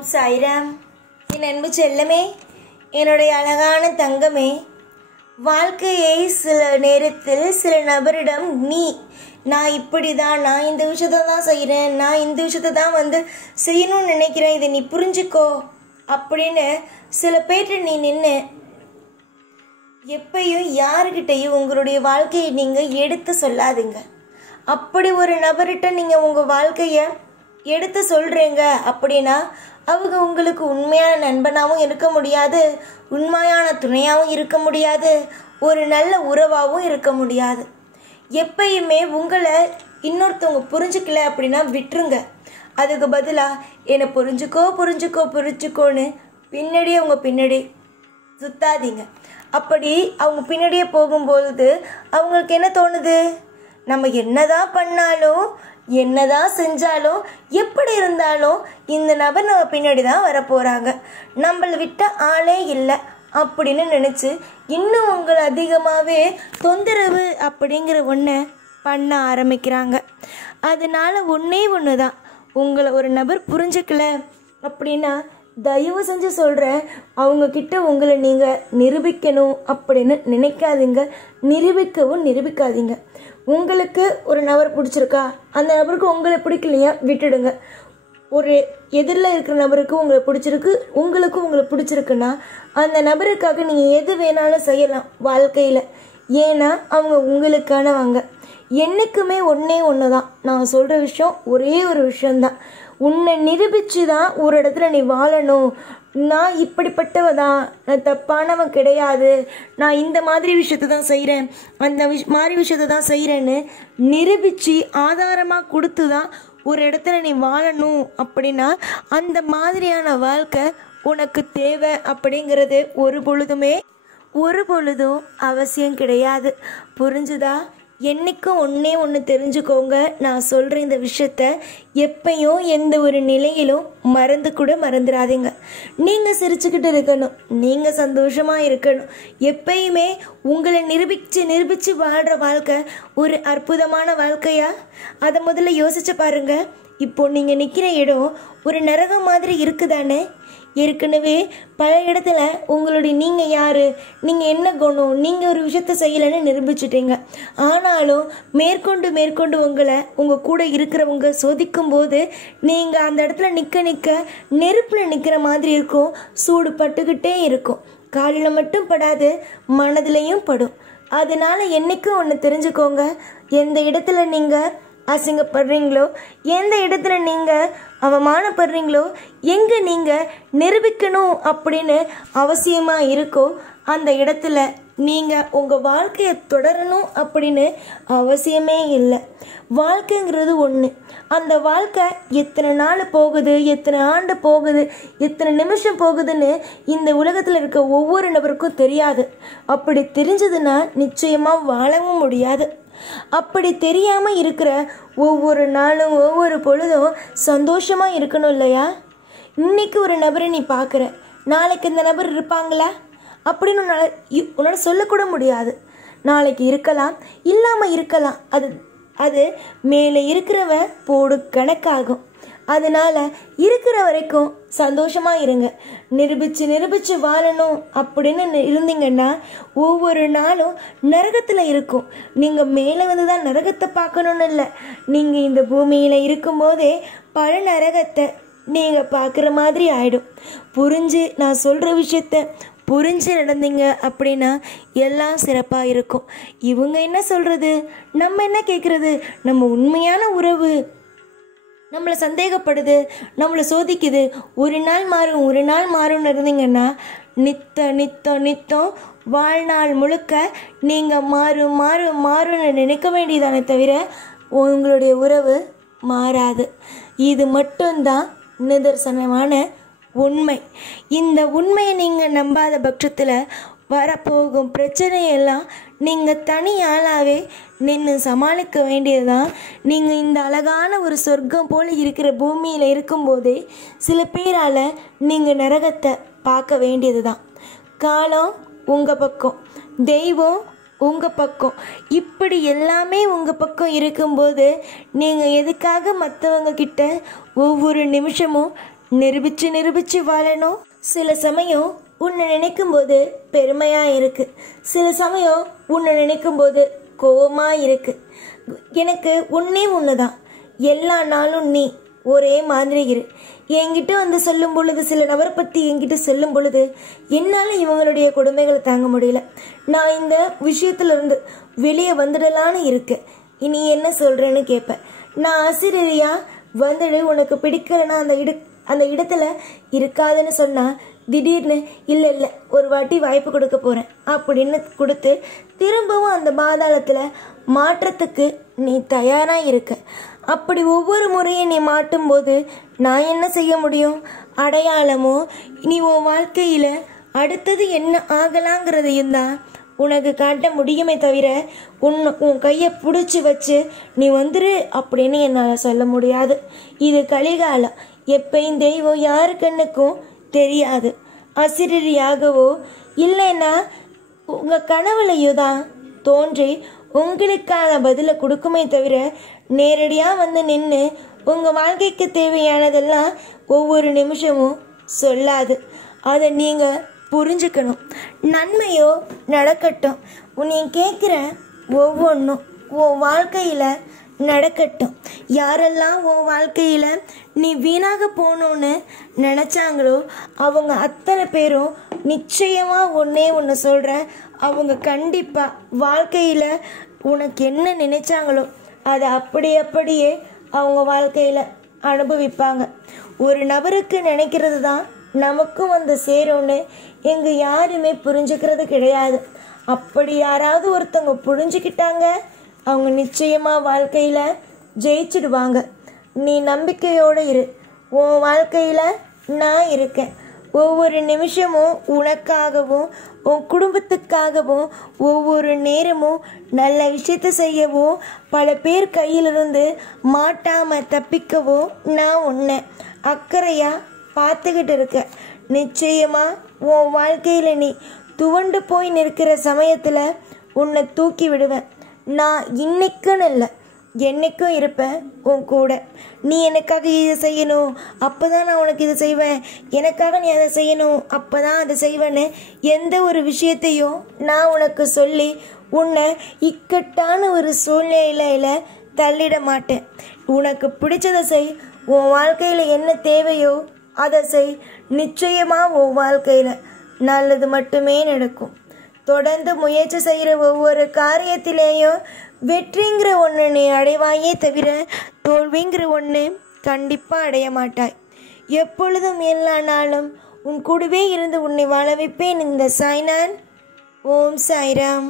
ஓம் சாய்ராம். என் அன்பு செல்லமே, என்னுடைய அழகான தங்கமே, வாழ்க்கையை சில நேரத்தில் சில நபரிடம் நான் இப்படி தான், நான் இந்த விஷயத்தை தான் செய்கிறேன், நான் இந்த விஷயத்தை தான் செய்யணும்னு நினைக்கிறேன், இதை நீ புரிஞ்சுக்கோ அப்படின்னு சில பேர்கிட்ட நீ நின்று எப்பயும் யாருக்கிட்டையும் உங்களுடைய வாழ்க்கையை நீங்கள் எடுத்து சொல்லாதீங்க. அப்படி ஒரு நபர்கிட்ட நீங்கள் உங்கள் வாழ்க்கையை எடுத்து சொல்கிறீங்க அப்படின்னா அவங்க உங்களுக்கு உண்மையான நண்பனாகவும் இருக்க முடியாது, உண்மையான துணையாகவும் இருக்க முடியாது, ஒரு நல்ல உறவாகவும் இருக்க முடியாது. எப்பயுமே உங்களை இன்னொருத்தவங்க புரிஞ்சுக்கல அப்படின்னா விட்டுருங்க. அதுக்கு பதிலாக என்னை புரிஞ்சுக்கோன்னு அவங்க பின்னாடி சுத்தாதீங்க. அப்படி அவங்க பின்னாடியே போகும்பொழுது அவங்களுக்கு என்ன தோணுது, நம்ம என்னதான் பண்ணாலும் என்னதான் செஞ்சாலும் எப்படி இருந்தாலும் இந்த நபர் நம்ம பின்னாடி தான் வரப்போகிறாங்க, நம்மளை விட்ட ஆளே இல்லை அப்படின்னு நினச்சி இன்னும் உங்களை அதிகமாகவே தொந்தரவு அப்படிங்கிற ஒன்றை பண்ண ஆரம்பிக்கிறாங்க. அதனால் ஒன்று தான், உங்களை ஒரு நபர் புரிஞ்சுக்கல அப்படின்னா தயவு செஞ்சு சொல்கிறேன், அவங்கக்கிட்ட உங்களை நீங்கள் நிரூபிக்கணும் அப்படின்னு நினைக்காதீங்க, நிரூபிக்காதீங்க. உங்களுக்கு ஒரு நபர் பிடிச்சிருக்கா, அந்த நபருக்கு உங்களை பிடிக்கலையா விட்டுடுங்க. ஒரு எதிரில் இருக்கிற நபருக்கு உங்களை பிடிச்சிருக்கு, உங்களை பிடிச்சிருக்குன்னா அந்த நபருக்காக நீங்கள் எது வேணாலும் செய்யலாம் வாழ்க்கையில். ஏன்னா அவங்க உங்களுக்கானவங்க. என்றைக்குமே ஒன்று தான், நான் சொல்கிற விஷயம் ஒரே ஒரு விஷயந்தான், உன்னை நிரூபித்து தான் ஒரு இடத்துல நீ வாழணும். நான் இப்படிப்பட்டவ தான், நான் தப்பானவன் கிடையாது, நான் இந்த மாதிரி விஷயத்தை தான் செய்கிறேன், அந்த மாதிரி விஷயத்தை தான் செய்கிறேன்னு நிரூபித்து ஆதாரமாக கொடுத்து தான் ஒரு இடத்துல நீ வாழணும். அப்படின்னா அந்த மாதிரியான வாழ்க்கை உனக்கு தேவை அப்படிங்கிறது ஒரு பொழுதும் அவசியம் கிடையாது. புரிஞ்சுதா? என்றைக்கும் ஒன்று தெரிஞ்சுக்கோங்க, நான் சொல்கிற இந்த விஷயத்த எப்பயும் எந்த ஒரு நிலையிலும் மறந்துடாதீங்க. நீங்கள் சிரிச்சுக்கிட்டு இருக்கணும், நீங்கள் சந்தோஷமாக இருக்கணும். எப்பயுமே உங்களை நிரூபித்து வாழ்கிற வாழ்க்கை ஒரு அற்புதமான வாழ்க்கையா? அதை முதல்ல யோசிச்சு பாருங்கள். இப்போது நீங்கள் நிற்கிற இடம் ஒரு நரகம் மாதிரி இருக்குதானே? ஏற்கனவே பல இடத்துல உங்களுடைய நீங்கள் யார், நீங்கள் என்ன குணம், நீங்கள் ஒரு விஷயத்த செய்யலைன்னு நிரூபிச்சிட்டீங்க. ஆனாலும் மேற்கொண்டு உங்களை உங்கள் கூட இருக்கிறவங்க சோதிக்கும் போது நீங்கள் அந்த இடத்துல நிற்க நெருப்பில் நிற்கிற மாதிரி இருக்கும், சூடு பட்டுக்கிட்டே இருக்கும். காலில் மட்டும் படாது, மனதிலையும் படும். அதனால் என்றைக்கும் ஒன்று தெரிஞ்சுக்கோங்க, எந்த இடத்துல நீங்கள் அசிங்கப்படுறீங்களோ, எந்த இடத்துல நீங்கள் அவமானப்படுறீங்களோ, எங்கே நீங்கள் நிரூபிக்கணும் அப்படின்னு அவசியமாக இருக்கோ அந்த இடத்துல நீங்கள் உங்கள் வாழ்க்கையை தொடரணும் அப்படின்னு அவசியமே இல்லை. வாழ்க்கைங்கிறது ஒன்று, அந்த வாழ்க்கை எத்தனை நாள் போகுது, எத்தனை ஆண்டு போகுது, எத்தனை நிமிஷம் போகுதுன்னு இந்த உலகத்தில் இருக்க ஒவ்வொரு நபருக்கும் தெரியாது. அப்படி தெரிஞ்சதுன்னா நிச்சயமாக வாழவும் முடியாது. அப்படி தெரியாமல் இருக்கிற ஒவ்வொரு நாளும் ஒவ்வொரு பொழுதும் சந்தோஷமாக இருக்கணும் இல்லையா? இன்னைக்கு ஒரு நபரை நீ பார்க்குற, நாளைக்கு இந்த நபர் இருப்பாங்களா அப்படின்னு உன்னால் சொல்லக்கூட முடியாது. நாளைக்கு இருக்கலாம், இல்லாமல் இருக்கலாம். அது மேலே இருக்கிறவ போடு கணக்காகும். அதனால் இருக்கிற வரைக்கும் சந்தோஷமாக இருங்க. நிரூபித்து வாழணும் அப்படின்னு இருந்தீங்கன்னா ஒவ்வொரு நாளும் நரகத்தில் இருக்கும். நீங்கள் மேலே தான் நரகத்தை பார்க்கணுன்னு இல்லை, நீங்கள் இந்த பூமியில் இருக்கும்போதே பல நரகத்தை நீங்கள் பார்க்குற மாதிரி ஆகிடும். நான் சொல்கிற விஷயத்த புரிஞ்சு நடந்தீங்க அப்படின்னா எல்லாம் சிறப்பாக இருக்கும். இவங்க என்ன சொல்கிறது, நம்ம என்ன கேட்குறது, நம்ம உண்மையான உறவு நம்மளை சந்தேகப்படுது, நம்மளை சோதிக்குது, ஒரு நாள் மாறும்னு இருந்தீங்கன்னா நித்தம் வாழ்நாள் முழுக்க நீங்கள் மாறும்னு நினைக்க வேண்டியதானே தவிர உங்களுடைய உறவு மாறாது. இது மட்டும்தான் நிதர்சனமான உண்மை. இந்த உண்மையை நீங்கள் நம்பாத பட்சத்தில் வரப்போகும் பிரச்சனையெல்லாம் நீங்கள் தனி ஆளாகவே நின்று சமாளிக்க வேண்டியதுதான். நீங்கள் இந்த அழகான ஒரு சொர்க்கம் போல் இருக்கிற பூமியில் இருக்கும்போதே சில பேரால் நீங்கள் நரகத்தை பார்க்க வேண்டியது தான். காலம் உங்கள் பக்கம், தெய்வம் உங்கள் பக்கம், இப்படி எல்லாமே உங்கள் பக்கம் இருக்கும்போது நீங்கள் எதுக்காக மற்றவங்க கிட்ட ஒவ்வொரு நிமிஷமும் நிரூபிச்சு நிரூபிச்சு வாழணும். சில சமயம் உன்னை நினைக்கும் போது பெருமையா இருக்கு, சில சமயம் உன்னை நினைக்கும் போது கோவமா இருக்கு. எனக்கு ஒன்னே ஒண்ணுதான், எல்லா நாளும் நீ ஒரே மாதிரி இரு. என்கிட்ட வந்து சொல்லும் பொழுது, சில நபரை பற்றி என்கிட்ட சொல்லும் பொழுது என்னால் இவங்களுடைய கொடுமைகளை தாங்க முடியல. நான் இந்த விஷயத்திலிருந்து வெளியே வந்துடலான்னு இருக்கேன். இனி என்ன சொல்கிறேன்னு கேட்பேன். நான் ஆசிரியரையா வந்துடு, உனக்கு பிடிக்கலன்னா அந்த இடத்துல இருக்காதுன்னு சொன்னால் திடீர்னு இல்லை இல்லை ஒரு வாட்டி வாய்ப்பு கொடுக்க போகிறேன் அப்படின்னு கொடுத்து திரும்பவும் அந்த பாதாளத்தில் மாற்றத்துக்கு நீ தயாராக இருக்க. அப்படி ஒவ்வொரு முறையும் நீ மாட்டும்போது நான் என்ன செய்ய முடியும்? அடையாளமோ நீ உன் வாழ்க்கையில் அடுத்தது என்ன ஆகலாங்கிறதையும் தான் உனக்கு காட்ட முடியுமே தவிர உன் கையை பிடிச்சி வச்சு நீ வந்துரு அப்படின்னு என்னால் சொல்ல முடியாது. இது கலிகாலம். எப்பயும் தெய்வம் யாரு கண்ணுக்கும் தெரியாது. ஆசிரியராகவோ இல்லைன்னா உங்கள் கனவுலையோ தான் தோன்றி உங்களுக்கான பதிலை கொடுக்குமே தவிர நேரடியாக வந்து நின்று உங்கள் வாழ்க்கைக்கு தேவையானதெல்லாம் ஒவ்வொரு நிமிஷமும் சொல்லாது. அதை நீங்கள் புரிஞ்சுக்கணும். நன்மையோ நடக்கட்டும், நீ கேட்குற ஒவ்வொன்றும் உன் வாழ்க்கையில் நடக்கட்டும். யாரெல்லாம் உன் வாழ்க்கையில் நீ வீணாக போகணுன்னு நினச்சாங்களோ அவங்க அத்தனை பேரும் நிச்சயமாக ஒன்றே ஒன்று சொல்கிறேன், அவங்க கண்டிப்பாக வாழ்க்கையில் உனக்கு என்ன நினைச்சாங்களோ அதை அப்படியே அவங்க வாழ்க்கையில் அனுபவிப்பாங்க. ஒரு நபருக்கு நினைக்கிறது தான் நமக்கும் வந்து சேரும்னு எங்கள் யாருமே புரிஞ்சுக்கிறது கிடையாது. அப்படி யாராவது ஒருத்தவங்க புரிஞ்சுக்கிட்டாங்க அவங்க நிச்சயமாக வாழ்க்கையில் ஜெயிச்சிடுவாங்க. நீ நம்பிக்கையோடு இரு. உன் வாழ்க்கையில் நான் இருக்கேன். ஒவ்வொரு நிமிஷமும் உனக்காகவும் உன் குடும்பத்துக்காகவும் ஒவ்வொரு நேரமும் நல்ல விஷயத்தை செய்யவும் பல பேர் கையிலிருந்து மாட்டாமல் தப்பிக்கவும் நான் உன்னை அக்கறையாக பார்த்துக்கிட்டு இருக்கேன். நிச்சயமாக உன் வாழ்க்கையில் நீ துவண்டு போய் நிற்கிற சமயத்தில் உன்னை தூக்கி விடுவேன். நான் இன்னைக்குன்னு இல்லை என்னைக்கும் இருப்பேன் உன் கூட. நீ எனக்காக இதை செய்யணும் அப்போ தான் நான் உனக்கு இதை செய்வேன், எனக்காக நீ அதை செய்யணும் அப்போ தான் அதை செய்வேன்னு எந்த ஒரு விஷயத்தையும் நான் உனக்கு சொல்லி உன்னை இக்கட்டான ஒரு சூழ்நிலையில் தள்ளிட மாட்டேன். உனக்கு பிடிச்சதை செய். உன் வாழ்க்கையில் என்ன தேவையோ அதை செய். நிச்சயமாக உன் வாழ்க்கையில் நல்லது மட்டுமே நடக்கும். தொடர்ந்து முயற்சி செய்கிற ஒவ்வொரு காரியத்திலேயும் வெற்றிங்கிற ஒன்று நீ அடைவாயே தவிர தோல்விங்கிற ஒன்று கண்டிப்பாக அடைய மாட்டாய். எப்பொழுதும் எல்லா நாளும் உன் கூடவே இருந்து உன்னை வாழ வைப்பேன். இந்த சாய்நான். ஓம் சாய்ராம்.